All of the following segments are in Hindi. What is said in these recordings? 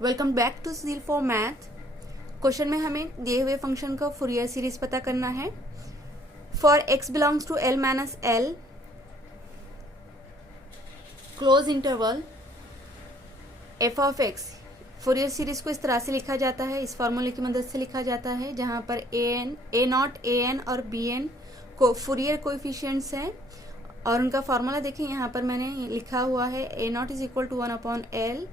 Welcome back to seal for math. Question में हमें दिए हुए फंक्शन का फूरियर सीरीज पता करना है। For x belongs to l minus l closed interval f of x। Fourier series को इस तरह से लिखा जाता है, इस फॉर्मूले की मदद से लिखा जाता है, जहां पर a नॉट an और bn को फूरियर कोएफिशिएंट्स हैं और उनका फॉर्मूला देखें। यहाँ पर मैंने लिखा हुआ है a not is equal to 1/l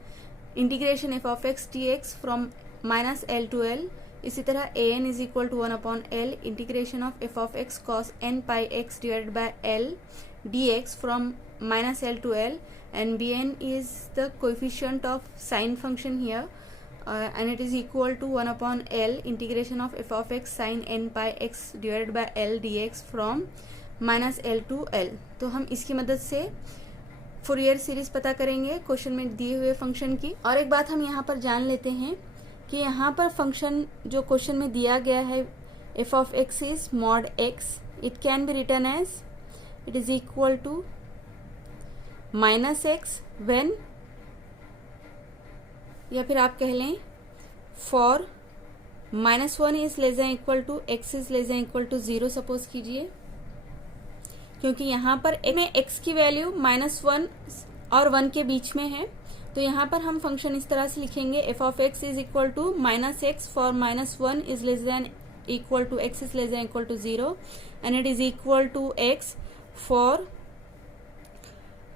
integration f of x dx from minus l to l। इसी तरह an is equal to 1/l integration of f of x cos n pi x divided by l dx from minus l to l, and bn is the coefficient of sine function here, and it is equal to 1/l integration of f of x sin n pi x divided by l dx from minus l to l। तो हम इसकी मदद से फूरियर सीरीज पता करेंगे क्वेश्चन में दिए हुए फंक्शन की। और एक बात हम यहाँ पर जान लेते हैं कि यहाँ पर फंक्शन जो क्वेश्चन में दिया गया है f of x is mod x, it can be written as it is equal to minus x when, या फिर आप कह लें for -1 is less than equal to x is less than equal to 0 suppose कीजिए, क्योंकि यहाँ पर में x की वैल्यू -1 और 1 के बीच में है। तो यहाँ पर हम फंक्शन इस तरह से लिखेंगे f of x is equal to -x for -1 is less than equal to x is less than equal to 0 and it is equal to x for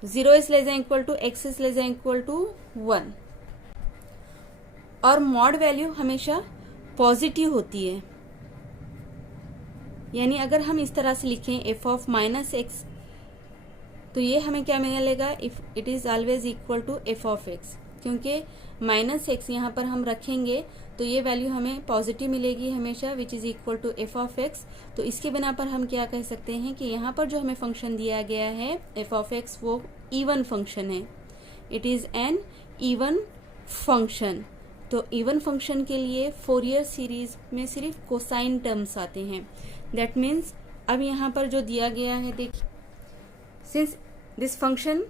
0 is less than equal to x is less than equal to 1। और मॉड वैल्यू हमेशा पॉजिटिव होती है, यानी अगर हम इस तरह से लिखें f ऑफ -x, तो ये हमें क्या मिलेगा, if it is always equal to f of x, क्योंकि -x यहाँ पर हम रखेंगे तो ये वैल्यू हमें पॉजिटिव मिलेगी हमेशा, which is equal to f of x। तो इसके बिना पर हम क्या कह सकते हैं कि यहाँ पर जो हमें फंक्शन दिया गया है f ऑफ x वो इवन फंक्शन है, it is an even function. तो इवन फंक्शन के लिए फूरियर सीरीज में सिर्फ कोसाइन टर्म्स आते हैं। दैट मीन्स अब यहाँ पर जो दिया गया है, देखिए, since this function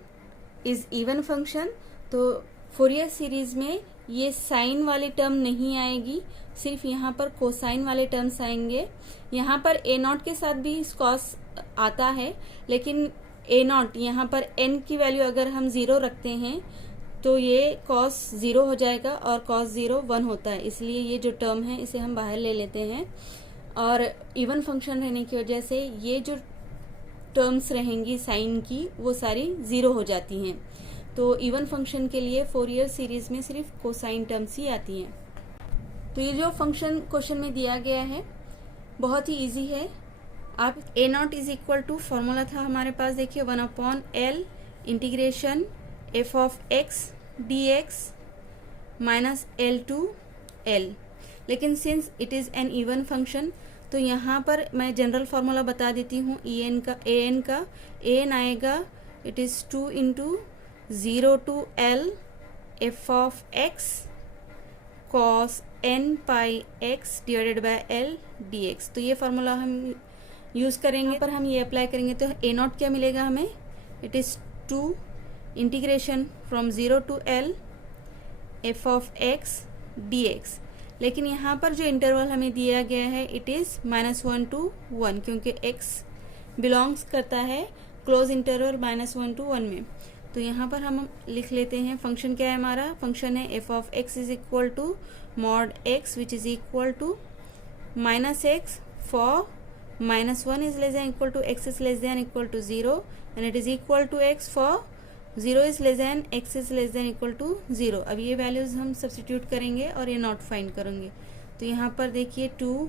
is even function, तो फूरियर सीरीज में ये साइन वाले टर्म नहीं आएगी, सिर्फ यहाँ पर कोसाइन वाले टर्म्स आएंगे। यहाँ पर a नॉट के साथ भी कॉस आता है, लेकिन a नॉट यहाँ पर n की वैल्यू अगर हम 0 रखते हैं तो ये कॉस 0 हो जाएगा और कॉस 0 1 होता है, इसलिए ये जो टर्म है इसे हम बाहर ले लेते हैं। और इवन फंक्शन रहने की वजह से ये जो टर्म्स रहेंगी साइन की वो सारी 0 हो जाती हैं। तो इवन फंक्शन के लिए फूरियर सीरीज में सिर्फ कोसाइन टर्म्स ही आती हैं। तो ये जो फंक्शन क्वेश्चन में दिया गया है बहुत ही इजी है। आप a not is equal to formula था हमारे पास, देखिए 1/l integration f of x dx minus l to l। लेकिन since it is an even function, तो यहाँ पर मैं जनरल फार्मूला बता देती हूँ an का आएगा, it is 2 into 0 to l f of x cos n pi x divided by l dx। तो ये फार्मूला हम यूज करेंगे, पर हम ये अप्लाई करेंगे तो a नॉट क्या मिलेगा हमें, it is 2 integration from 0 to l f of x dx। लेकिन यहाँ पर जो इंटरवल हमें दिया गया है इट इज -1 टू 1, क्योंकि x बिलोंग्स करता है क्लोज इंटरवल -1 टू 1 में। तो यहाँ पर हम लिख लेते हैं फंक्शन क्या है हमारा, फंक्शन है f of x is equal to mod x which is equal to -x for -1 is less than equal to x is less than equal to 0 and it is equal to x for 0 is less than x is less than equal to 0। अब ये वैल्यूज हम सब्स्टिट्यूट करेंगे और ये नॉट फाइंड करेंगे। तो यहाँ पर देखिए 2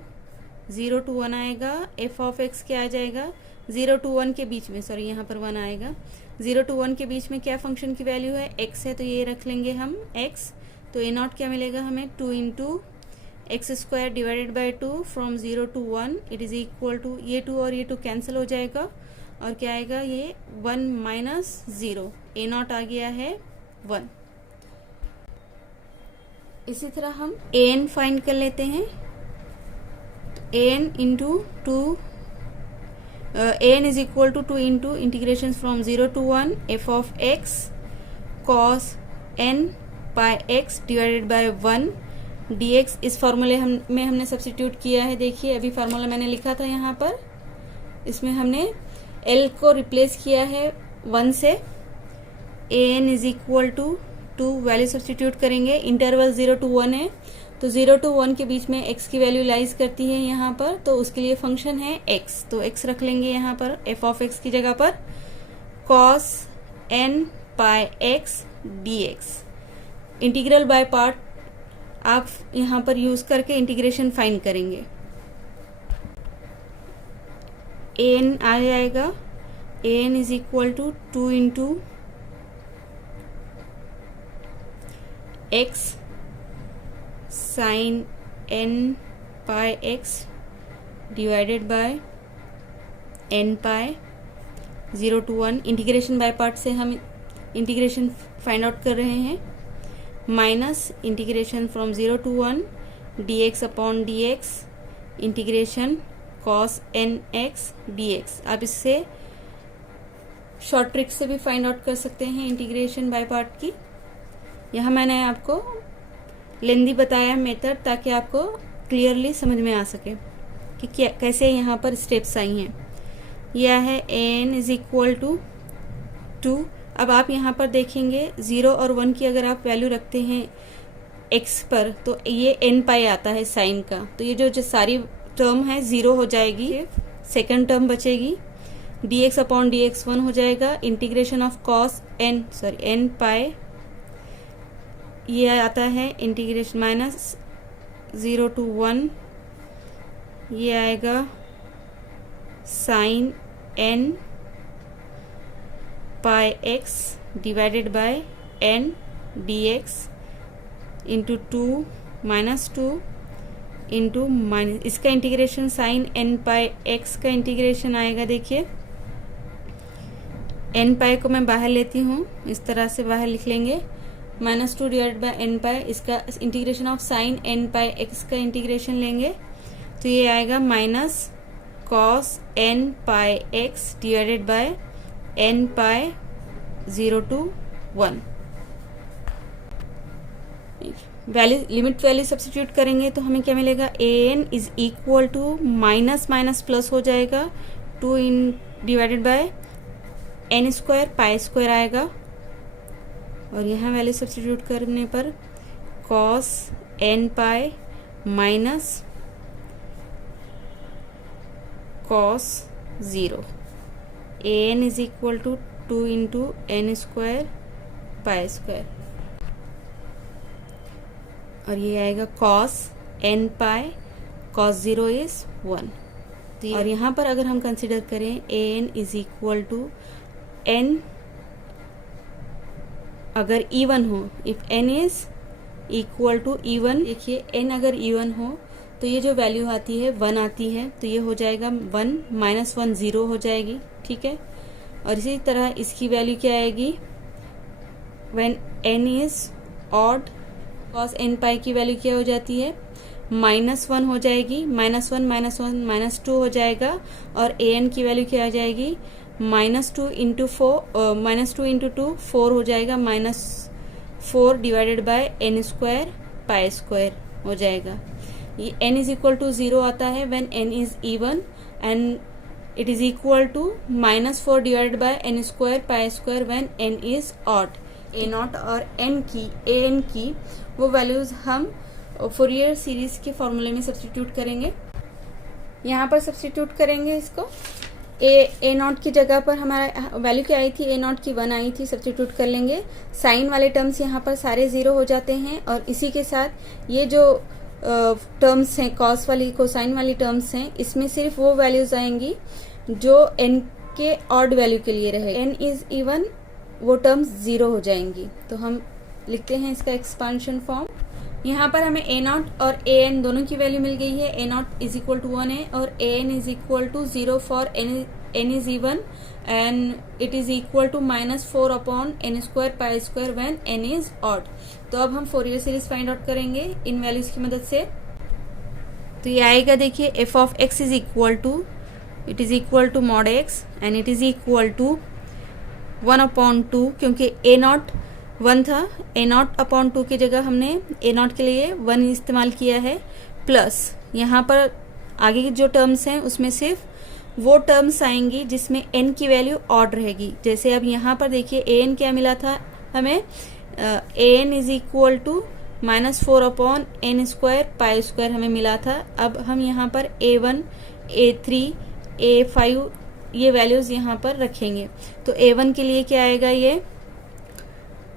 0 टू 1 आएगा, f ऑफ x क्या आ जाएगा 0 टू 1 के बीच में, सॉरी यहाँ पर 1 आएगा, 0 टू 1 के बीच में क्या फंक्शन की वैल्यू है, x है, तो ये रख लेंगे हम x। तो a नॉट क्या मिलेगा हमें 2 into x square divided by 2 from 0 to 1, it is equal to ये 2 और ये 2 कैंसिल हो जाएगा और क्या आएगा, ये 1 माइनस 0, a नॉट आ गया है 1। इसी तरह हम an फाइंड कर लेते हैं, an into 2 an is equal to 2 into integration from 0 to 1 f of x cos n pi x divided by 1 dx। इस फॉर्मूले में हमने सब्स्टिट्यूट किया है। देखिए अभी फार्मूला मैंने लिखा था यहाँ पर, इसमें हमने l को रिप्लेस किया है 1 से। an is equal to 2 value substitute करेंगे। इंटरवल 0 to 1 है, तो 0 to 1 के बीच में x की वैल्यू लाइज करती है यहाँ पर, तो उसके लिए फंक्शन है x। तो x रख लेंगे यहाँ पर f ऑफ x की जगह पर cos n pi x dx। Integral by part आप यहाँ पर यूज करके इंटीग्रेशन फाइंड करेंगे। an आ जाएगा, an is equal to 2 into x sine n pi x divided by n pi 0 to 1। Integration by part से हम इंटीग्रेशन फाइंड आउट कर रहे हैं। Minus integration from 0 to 1 dx upon dx integration cos nx dx। आप इससे शॉर्ट ट्रिक से भी फाइंड आउट कर सकते हैं इंटीग्रेशन बाय पार्ट की। यहाँ मैंने आपको लेंदी बताया मेथड, ताकि आपको क्लियरली समझ में आ सके कि क्या कैसे यहाँ पर स्टेप्स आई हैं। यह है an इज इक्वल टू 2। अब आप यहाँ पर देखेंगे 0 और 1 की अगर आप वैल्यू रखते हैं x पर, तो ये n पाई आता है साइन का, तो ये जो सारी टर्म है 0 हो जाएगी, सेकंड टर्म बचेगी, dx अपॉन dx 1 हो जाएगा। इंटीग्रेशन ऑफ cos n पाई, ये आता है इंटीग्रेशन माइनस 0 to 1, ये आएगा sine n pi x divided by n dx into 2 minus 2 into minus, इसका integration sine n pi x का इंटीग्रेशन आएगा। देखिए n पाई को मैं बाहर लेती हूँ, इस तरह से बाहर लिख लेंगे, -2 डिवाइडेड बाय n पाई, इसका integration of sine n pi x का इंटीग्रेशन लेंगे, तो ये आएगा minus cos n pi x divided by n pi 0 to 1। Value limit value substitute करेंगे तो हमें क्या मिलेगा, an is equal to minus minus plus हो जाएगा 2 divided by n square pi square आएगा, और यहाँ वैल्यू सब्स्टिट्यूट करने पर cos n pi minus cos 0। an is equal to 2 into n square pi square, और ये आएगा cos n pi cos 0 is 1। और यहाँ पर अगर हम कंसिडर करें an is equal to n अगर इवन हो, if n is equal to even, देखिए n अगर इवन हो तो ये जो वैल्यू आती है 1 आती है, तो ये हो जाएगा 1 माइनस 1 0 हो जाएगी, ठीक है। और इसी तरह इसकी वैल्यू क्या आएगी, when n is odd, cos n पाई की वैल्यू क्या हो जाती है, -1 हो जाएगी, -1 -1 -2 हो जाएगा, और an की वैल्यू क्या आ जाएगी, -2 इंटू 2 4 हो जाएगा, -4 divided by n square pi square हो जाएगा। ये n इज इक्वल टू 0 आता है when n is even, and it is equal to -4 divided by n square pi square when n is odd. a0 और an की वो वैल्यूज हम फोरियर सीरीज के फॉर्मूले में सब्स्टिट्यूट करेंगे। यहाँ पर सब्स्टिट्यूट करेंगे इसको, a0 की जगह पर हमारा वैल्यू क्या आई थी, a0 की 1 आई थी, सब्स्टिट्यूट कर लेंगे। साइन वाले टर्म्स यहाँ पर सारे 0 हो जाते हैं, और इसी के साथ ये जो टर्म्स हैं, कॉस वाली कोसाइन वाली टर्म्स हैं, इसमें सिर्फ वो वैल्यूज आएंगी जो n के ऑड वैल्यू के लिए रहे। n इज इवन, वो टर्म्स 0 हो जाएंगी। तो हम लिखते हैं इसका एक्सपांशन फॉर्म। यहाँ पर हमें a0 और an दोनों की वैल्यू मिल गई है। a0 इज इक्वल टू 1 है और an is equal to 0 for n is even, and it is equal to -4 upon n square pi square when n is odd. तो अब हम फोरियर सीरीज फाइंड आउट करेंगे इन वैल्यूज की मदद से। तो ये आएगा, देखिए f of x is equal to, it is equal to mod x, and it is equal to 1 upon 2, क्योंकि a0 1 था, a0/2 की जगह हमने a0 के लिए 1 इस्तेमाल किया है, प्लस यहाँ पर आगे की जो टर्म्स हैं उसमें सिर्फ वो टर्म्स आएंगी जिसमें n की वैल्यू ऑड रहेगी। जैसे अब यहाँ पर देखिए an क्या मिला था हमें, an is equal to -4/n² pi square हमें मिला था। अब हम यहाँ पर a1, a3, a5 ये वैल्यूज यहाँ पर रखेंगे। तो a1 के लिए क्या आएगा, ये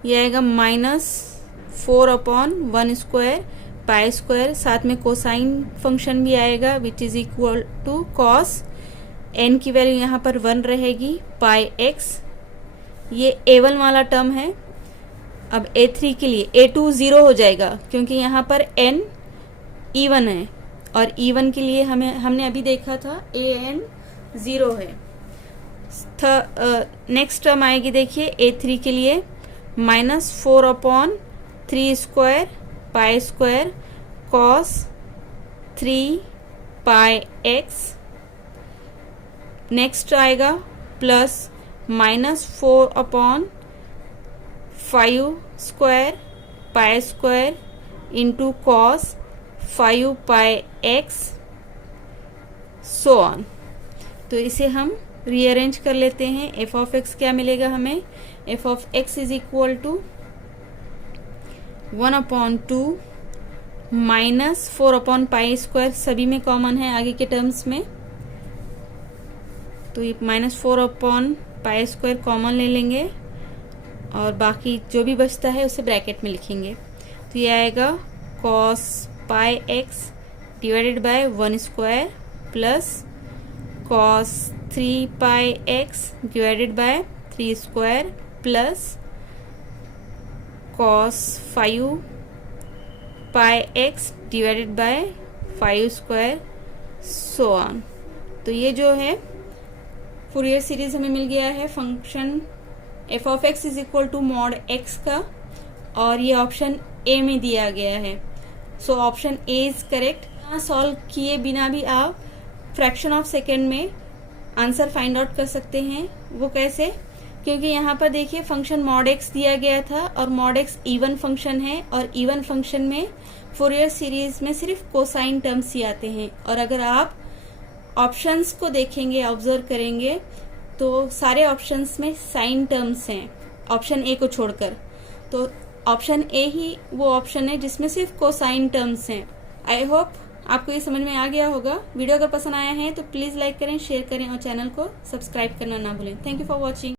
आएगा -4/1² पाई स्क्वायर, साथ में कोसाइन फंक्शन भी आएगा which is equal to cos, n की वैल्यू यहाँ पर 1 रहेगी, पाई x, ये a1 वाला टर्म है। अब a3 के लिए a2 0 हो जाएगा क्योंकि यहाँ पर n even है, और even के लिए हमने अभी देखा था an 0 है। नेक्स्ट टर्म आएगी देखिए a3 के लिए -4/3² पाई स्क्वायर कॉस 3 पाई x। नेक्स्ट आएगा plus -4/5² pi square into cos 5 pi x so on. तो इसे हम रीअरेंज कर लेते हैं। f ऑफ x क्या मिलेगा हमें, f of x is equal to 1/2 -4/π², सभी में कॉमन है आगे के टर्म्स में, तो ये -4/π² कॉमन ले लेंगे और बाकी जो भी बचता है उसे ब्रैकेट में लिखेंगे। तो ये आएगा cos πx divided by 1² plus cos 3πx divided by 3² plus cos 5πx divided by 5² so on. तो ये जो है फूरियर सीरीज हमें मिल गया है function f of x is equal to mod x का, और ये ऑप्शन ए में दिया गया है। So option A is correct. यहाँ सॉल्व किए बिना भी आप फ्रैक्शन ऑफ सेकेंड में आंसर फाइंड आउट कर सकते हैं। वो कैसे, क्योंकि यहाँ पर देखिए फंक्शन मॉड x दिया गया था और मॉड x इवन फंक्शन है, और इवन फंक्शन में फूरियर सीरीज में सिर्फ कोसाइन टर्म्स ही आते हैं। और अगर आप ऑप्शंस को देखेंगे, ऑब्जर्व करेंगे, तो सारे ऑप्शंस में साइन टर्म्स हैं ऑप्शन ए को छोड़कर। तो ऑप्शन ए ही वो ऑप्शन है जिसमें सिर्फ कोसाइन टर्म्स हैं। आई होप आपको ये समझ में आ गया होगा। वीडियो अगर पसंद आया है तो प्लीज लाइक करें, शेयर करें और चैनल को सब्सक्राइब करना ना भूलें। Thank you for watching.